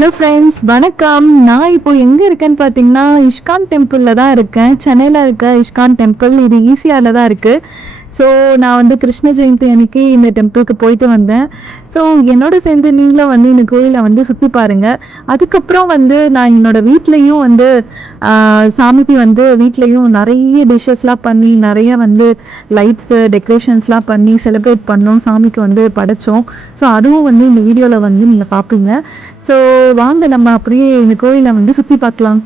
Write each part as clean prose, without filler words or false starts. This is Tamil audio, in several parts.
ஹலோ ஃப்ரெண்ட்ஸ், வணக்கம். நான் இப்போ எங்க இருக்கேன்னு பார்த்தீங்கன்னா, இஸ்கான் டெம்பிள்ல தான் இருக்கேன். சென்னையில இருக்க இஸ்கான் டெம்பிள். இது ஈசிஆர்ல தான் இருக்கு. ஸோ நான் வந்து கிருஷ்ண ஜெயந்தி அன்னைக்கு இந்த டெம்பிளுக்கு போயிட்டு வந்தேன். ஸோ என்னோட சேர்ந்து நீங்களும் வந்து இந்த கோயிலை வந்து சுத்தி பாருங்க. அதுக்கப்புறம் வந்து நான் என்னோட வீட்லயும் வந்து சாமிக்கு வந்து வீட்லயும் நிறைய டிஷ்ஷஸ்லாம் பண்ணி, நிறைய வந்து லைட்ஸு, டெக்கரேஷன்ஸ்லாம் பண்ணி செலிப்ரேட் பண்ணோம். சாமிக்கு வந்து படைச்சோம். ஸோ அதுவும் வந்து இந்த வீடியோல வந்து நீங்க பார்ப்பீங்க. ஸோ வாங்க நம்ம அப்படியே இந்த கோயிலை வந்து சுத்தி பார்க்கலாம்.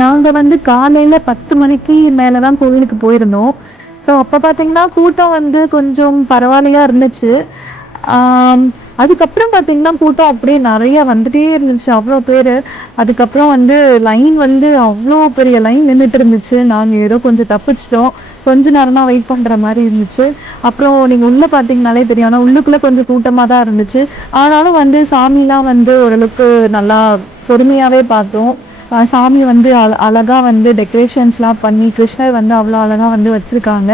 நாங்க வந்து காலையில 10 மணிக்கு மேல தான் கோவிலுக்கு போயிருந்தோம். ஸோ அப்ப பார்த்தீங்கன்னா, கூட்டம் வந்து கொஞ்சம் பரவாயில்லையா இருந்துச்சு. ஆம், அதுக்கப்புறம் பார்த்தீங்கன்னா, கூட்டம் அப்படியே நெறைய வந்துட்டே இருந்துச்சு. அவ்ளோ பேரு. அதுக்கப்புறம் வந்து லைன் வந்து அவ்ளோ பெரிய லைன் நின்னுட்டு இருந்துச்சு. நாங்க ஏதோ கொஞ்சம் தப்பிச்சுட்டோம். கொஞ்ச நேரம் தான் வெயிட் பண்ற மாரி இருந்துச்சு. அப்புறம் நீங்க உள்ள பார்த்தீங்கனாலே தெரியும். ஆனா உள்ளுக்குள்ள கொஞ்சம் கூட்டமா தான் இருந்துச்சு. ஆனாலும் வந்து சாமிலாம் வந்து ஓரளவுக்கு நல்லா பொறுமையாவே பார்த்தோம். சாமி வந்து அழகா வந்து டெக்கரேஷன்ஸ்லாம் பண்ணி, கிருஷ்ணர் வந்து அவ்வளோ அழகா வந்து வச்சிருக்காங்க.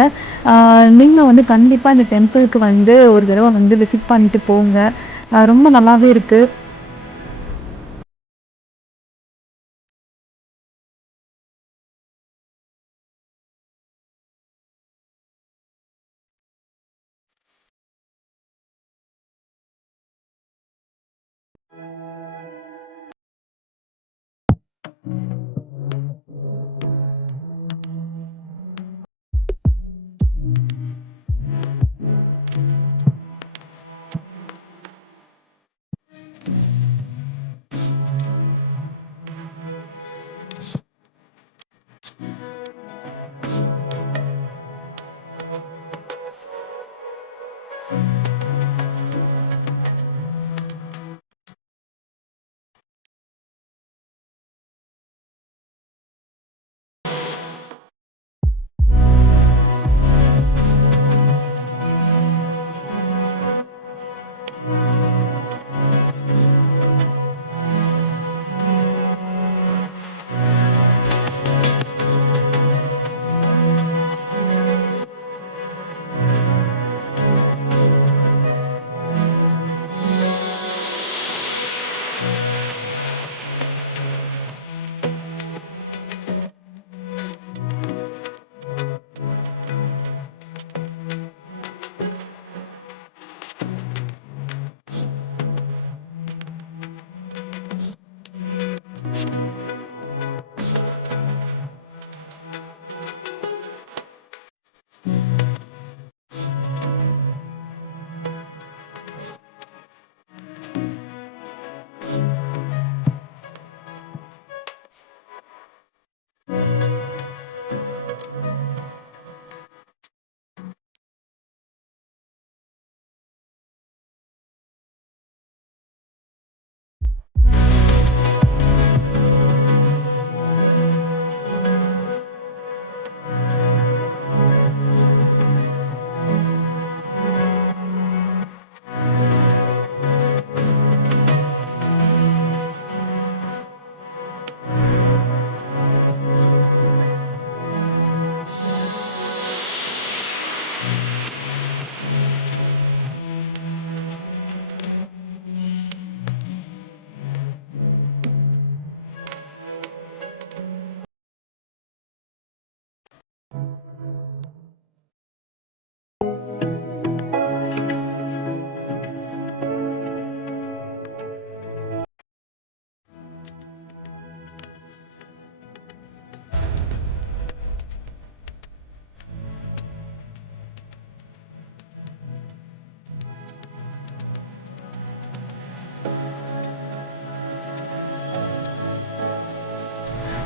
நீங்களும் வந்து கண்டிப்பா இந்த டெம்பிளுக்கு வந்து ஒரு தடவ வந்து விசிட் பண்ணிட்டு போங்க. ரொம்ப நல்லாவே இருக்கு.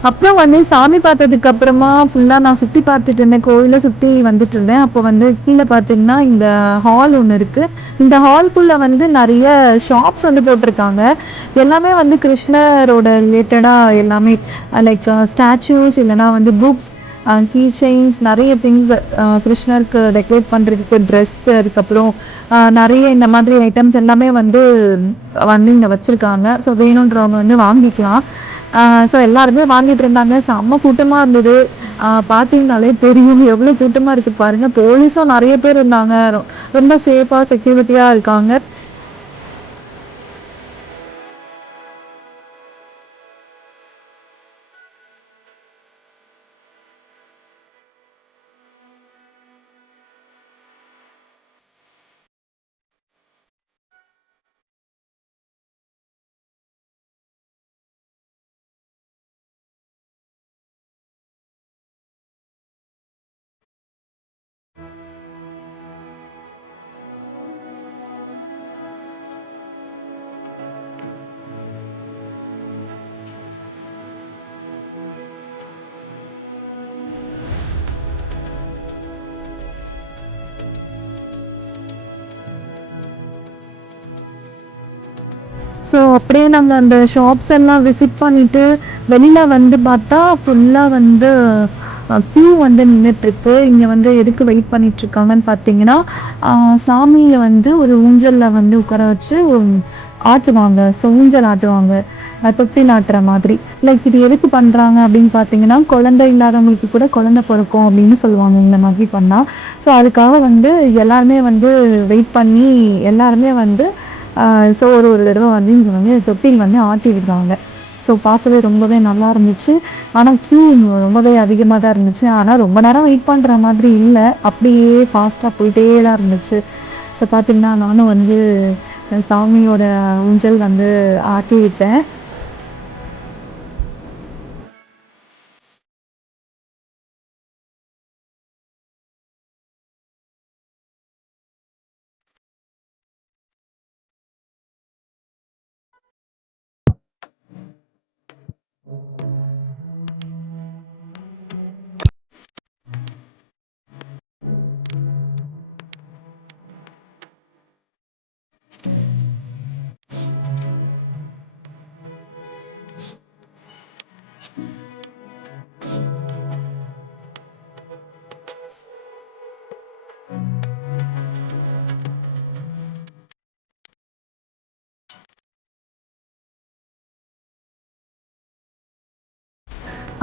அப்புறம் வந்து சாமி பார்த்ததுக்கு அப்புறமா ஃபுல்லா நான் சுத்தி பார்த்துட்டு இருந்தேன். கோயில சுத்தி வந்துட்டு இருந்தேன். அப்போ வந்து கீழ பார்த்தீங்கன்னா, இந்த ஹால் ஒண்ணு இருக்கு. இந்த ஹால்குள்ள வந்து நெறைய ஷாப்ஸ் வந்து போட்டிருக்காங்க. எல்லாமே வந்து கிருஷ்ணரோட ரிலேட்டடா எல்லாமே லைக் ஸ்டாச்சூஸ் இல்லன்னா வந்து புக்ஸ், கீ செயின்ஸ் நெறைய திங்ஸ் கிருஷ்ணருக்கு டெக்கரேட் பண்றதுக்கு ட்ரெஸ் அதுக்கப்புறம் நெறைய இந்த மாதிரி ஐட்டம்ஸ் எல்லாமே வந்து வந்து இங்க வச்சிருக்காங்க. ஸோ வேணுன்றவங்க வந்து வாங்கிக்கலாம். ஸோ எல்லாருமே வாங்கிட்டு இருந்தாங்க. செம்ம கூட்டமா இருந்தது. பார்த்தீங்கனாலே தெரியும் எவ்வளோ கூட்டமா இருக்கு பாருங்க. போலீஸும் நெறைய பேர் இருந்தாங்க. ரொம்ப சேஃபா செக்யூரிட்டியா இருக்காங்க. ஸோ அப்படியே நாங்க அந்த ஷாப்ஸ் எல்லாம் விசிட் பண்ணிட்டு, வெளியில வந்து பார்த்தா ஃபுல்லா வந்து கியூ வந்து நின்னுட்டுருக்கு. இங்க வந்து எதுக்கு வெயிட் பண்ணிட்டுருக்காங்கன்னு பார்த்தீங்கன்னா, அ சாமிய வந்து ஒரு ஊஞ்சல்ல வந்து உட்கார வச்சு ஆட்டுவாங்க. ஸோ ஊஞ்சல் ஆட்டுவாங்க. தொட்டில் ஆட்டுற மாதிரி. லைக் இது எதுக்கு பண்றாங்க அப்படின்னு பார்த்தீங்கன்னா, குழந்தை இல்லாதவங்களுக்கு கூட குழந்தை பொறக்கும் அப்படின்னு சொல்லுவாங்க இந்த மாதிரி பண்ணா. ஸோ அதுக்காக வந்து எல்லாருமே வந்து வெயிட் பண்ணி எல்லாருமே வந்து ஸோ ஒரு தடவ வந்து இங்க வந்து தொட்டில் வந்து ஆட்டி விடுறாங்க. ஸோ பார்க்கவே ரொம்பவே நல்லா இருந்துச்சு. ஆனா கியூ ரொம்பவே அதிகமா தான் இருந்துச்சு. ஆனா ரொம்ப நேரம் வெயிட் பண்ற மாதிரி இல்ல. அப்படியே ஃபாஸ்ட்டா போயிட்டே தான் இருந்துச்சு. இப்ப பார்த்தீங்கன்னா, நானும் வந்து சாமியோட ஊஞ்சல் வந்து ஆட்டி விட்டேன்.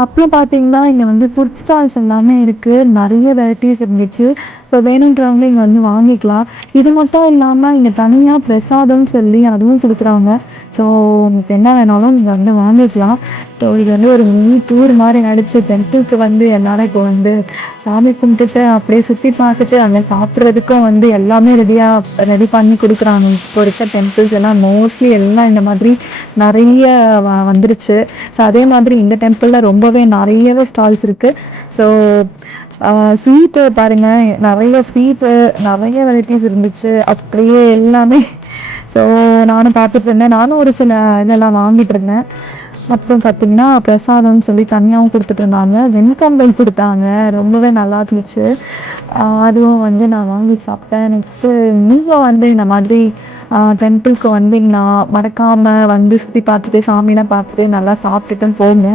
அப்புறம் பார்த்தீங்கன்னா, இங்க வந்து ஃபுட் ஸ்டால்ஸ் எல்லாமே இருக்கு. நெறைய வெரைட்டீஸ் இருந்துச்சு. இப்போ வேணுன்றவங்க இங்க வந்து வாங்கிக்கலாம். இது மட்டும் இல்லாம இங்க தனியா பிரசாதம்னு சொல்லி அதுவும் குடுக்குறாங்க. ஸோ உங்களுக்கு என்ன வேணாலும் நீங்க வந்து வாங்கிக்கலாம். ஸோ இது வந்து ஒரு மினி டூர் மாரி ஆயிடுச்சு. டெம்பிளுக்கு வந்து எல்லாரும் இப்போ வந்து சாமி கும்பிட்டுட்டு, அப்படியே சுத்தி பார்த்துட்டு, அங்க சாப்பிடுறதுக்கும் வந்து எல்லாமே ரெடி பண்ணி குடுக்குறாங்க. இப்போ இருக்க டெம்பிள்ஸ் எல்லாம் மோஸ்ட்லி எல்லாம் இந்த மாதிரி நெறைய வந்துருச்சு. ஸோ அதே மாதிரி இந்த டெம்பிள்ல ரொம்பவே நெறையவே ஸ்டால்ஸ் இருக்கு. ஸோ ஸ்வீட்டு பாருங்க, நெறைய ஸ்வீட்டு, நெறைய வெரைட்டீஸ் இருந்துச்சு. அப்படியே எல்லாமே ஸோ நானும் பார்த்துட்டு இருந்தேன். நானும் ஒரு சில இதெல்லாம் வாங்கிட்டு இருந்தேன். அப்புறம் பார்த்தீங்கன்னா, பிரசாதம்னு சொல்லி தனியாவும் குடுத்துட்டு இருந்தாங்க. வெண்பொங்கல் குடுத்தாங்க. ரொம்பவே நல்லா இருந்துச்சு. அதுவும் வந்து நான் வாங்கி சாப்பிட்டேன். நெக்ஸ்ட்டு நீங்க வந்து இந்த மாதிரி டெம்பிளுக்கு வந்தீங்கன்னா, மறக்காம வந்து சுத்தி பார்த்துட்டு, சாமிலாம் பார்த்துட்டு, நல்லா சாப்பிட்டுட்டு போங்க.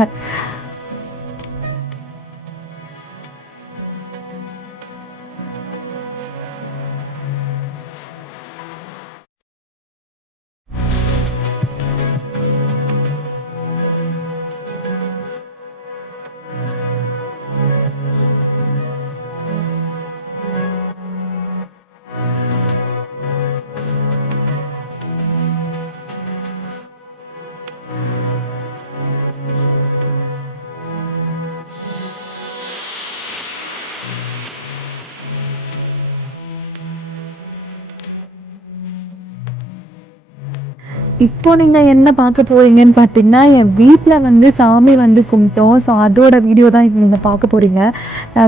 இப்போ நீங்க என்ன பார்க்க போறீங்கன்னு பார்த்தீங்கன்னா, என் வீட்ல வந்து சாமி வந்து கும்பிட்டோம். ஸோ அதோட வீடியோ தான் இப்ப நீங்க பார்க்க போறீங்க.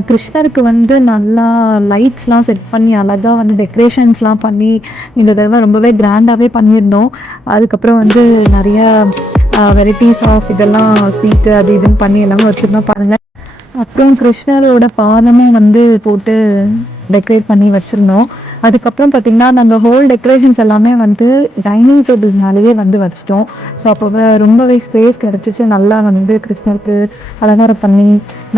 கிருஷ்ணருக்கு வந்து நல்லா லைட்ஸ்லாம் செட் பண்ணி, அழகா வந்து டெக்கரேஷன்ஸ்லாம் பண்ணி, இந்த தடவ ரொம்பவே கிராண்டாவே பண்ணியிருந்தோம். அதுக்கப்புறம் வந்து நெறைய வெரைட்டிஸ் ஆஃப் இதெல்லாம் ஸ்வீட்டு அது இதுன்னு பண்ணி எல்லாமே வச்சுருந்தோம் பாருங்கள். அப்புறம் கிருஷ்ணரோட பாதமும் வந்து போட்டு டெக்கரேட் பண்ணி வச்சுருந்தோம். அதுக்கப்புறம் பார்த்திங்கன்னா, நாங்கள் ஹோல் டெக்கரேஷன்ஸ் எல்லாமே வந்து டைனிங் டேபிள் மேலேயே வந்து வச்சுட்டோம். ஸோ அப்போ ரொம்பவே ஸ்பேஸ் கிடச்சிச்சு. நல்லா வந்து கிருஷ்ணருக்கு அலங்காரம் பண்ணி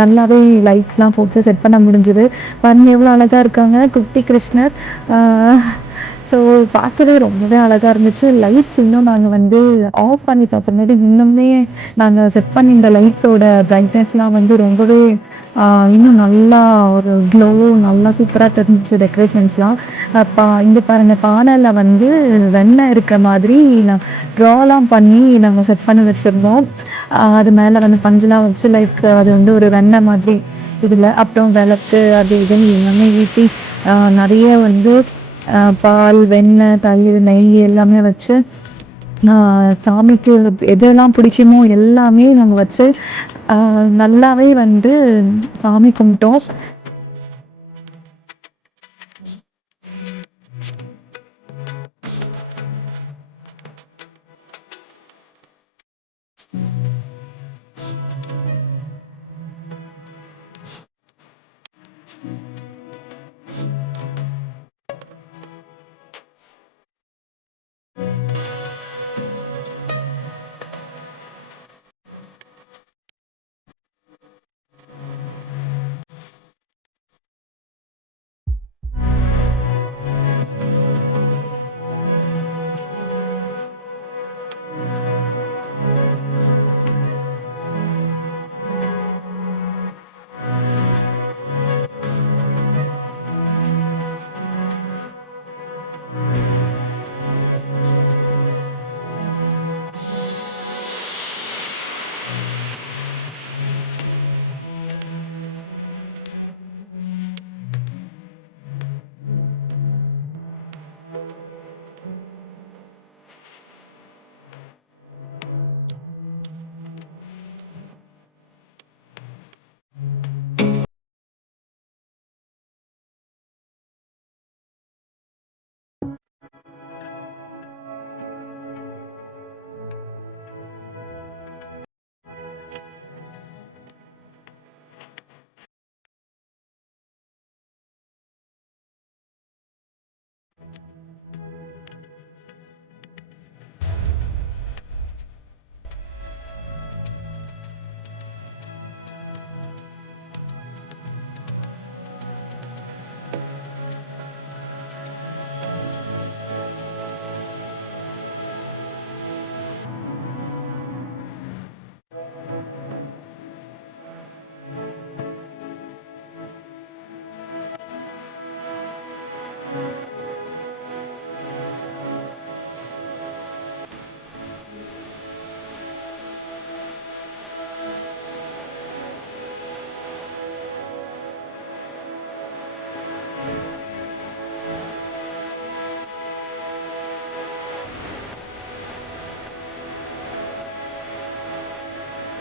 நல்லாவே லைட்ஸ்லாம் போட்டு செட் பண்ண முடிஞ்சுது. பாருங்க எவ்வளோ அழகாக இருக்காங்க குட்டி கிருஷ்ணர். ஸோ பார்க்கவே ரொம்பவே அழகாக இருந்துச்சு. லைட்ஸ் இன்னும் நாங்கள் வந்து ஆஃப் பண்ணி பார்க்கும்போது இன்னுமே நாங்கள் செட் பண்ணியிருந்த லைட்ஸோட பிரைட்னஸ்லாம் வந்து ரொம்பவே இன்னும் நல்லா ஒரு க்ளோ நல்லா சூப்பராக தெரிஞ்சிச்சு டெக்கரேஷன்ஸ்லாம். இங்கே பாருங்கள் பானையில் வந்து வெண்ணெய் இருக்க மாதிரி நான் ட்ராலாம் பண்ணி நாங்கள் செட் பண்ணி வச்சுருந்தோம். அது மேலே வந்து பஞ்செலாம் வச்சு லைக் அது வந்து ஒரு வெண்ணெய் மாதிரி இதில் அப்புறம் விளக்கு அது இதுன்னு எல்லாமே ஊற்றி நிறைய வந்து பால், வெண்ணெய், தயிர், நெய் எல்லாமே வச்சு சாமிக்கு எதெல்லாம் பிடிக்குமோ எல்லாமே நாங்கள் வச்சு நல்லாவே வந்து சாமி கும்பிட்டோம்.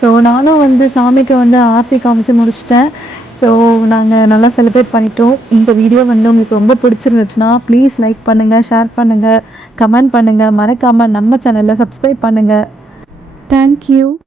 ஸோ நானும் வந்து சாமிக்கு வந்து ஆர்த்தி காமிச்சு முடிச்சிட்டேன். ஸோ நாங்கள் நல்லா செலிப்ரேட் பண்ணிட்டோம். இந்த வீடியோ வந்து உங்களுக்கு ரொம்ப பிடிச்சிருந்துச்சுன்னா ப்ளீஸ் லைக் பண்ணுங்கள், ஷேர் பண்ணுங்கள், கமெண்ட் பண்ணுங்கள். மறக்காமல் நம்ம சேனலில் சப்ஸ்கிரைப் பண்ணுங்கள். தேங்க்யூ.